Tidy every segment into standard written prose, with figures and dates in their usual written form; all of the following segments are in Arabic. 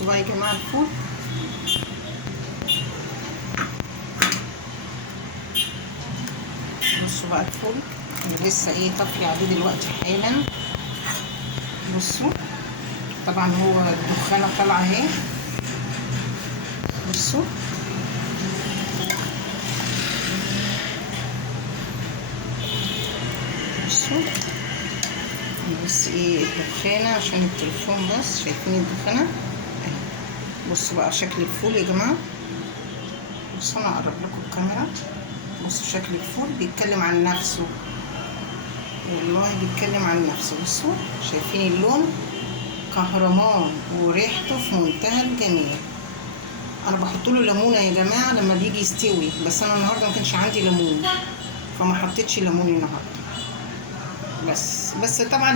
بصوا بقى يا جماعه الفول، بصوا بقى الفول انا لسه طافيه عليه دلوقتي حالا. بصوا طبعا هو الدخانه طالعه اهي. بصوا بصوا بس الدخانه عشان التليفون، بس شايفين الدخانه اهي. بصوا بقى شكل الفول يا جماعه. بصوا انا اقرب لكم الكاميرا. بصوا شكل الفول بيتكلم عن نفسه، والله بيتكلم عن نفسه. بصوا شايفين اللون كهرمان وريحته في منتهى الجمال. انا بحط له ليمونه يا جماعه لما بيجي يستوي، بس انا النهارده ما كانش عندي ليمون فما حطيتش ليمون النهارده. بس طبعا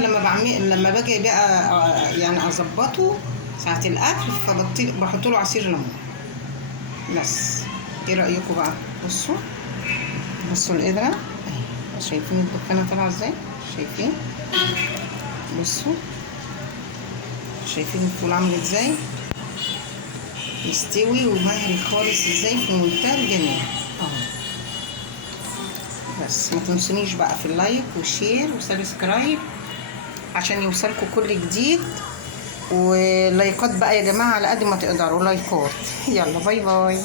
لما باجي بقى يعني اظبطه ساعه الاكل فبحط له عصير ليمون بس. ايه رايكم بقى؟ بصوا القدره اهي، شايفين الدخانه طالعه ازاي؟ شايفين؟ بصوا شايفين الفول عامل ازاي؟ يستوي ومهري خالص ازاي في منتهى الجمال اهو. بس ما تنسونيش بقى في اللايك والشير وسبسكرايب عشان يوصلكوا كل جديد، ولايكات بقى يا جماعه على قد ما تقدروا لايكات. يلا باي باي.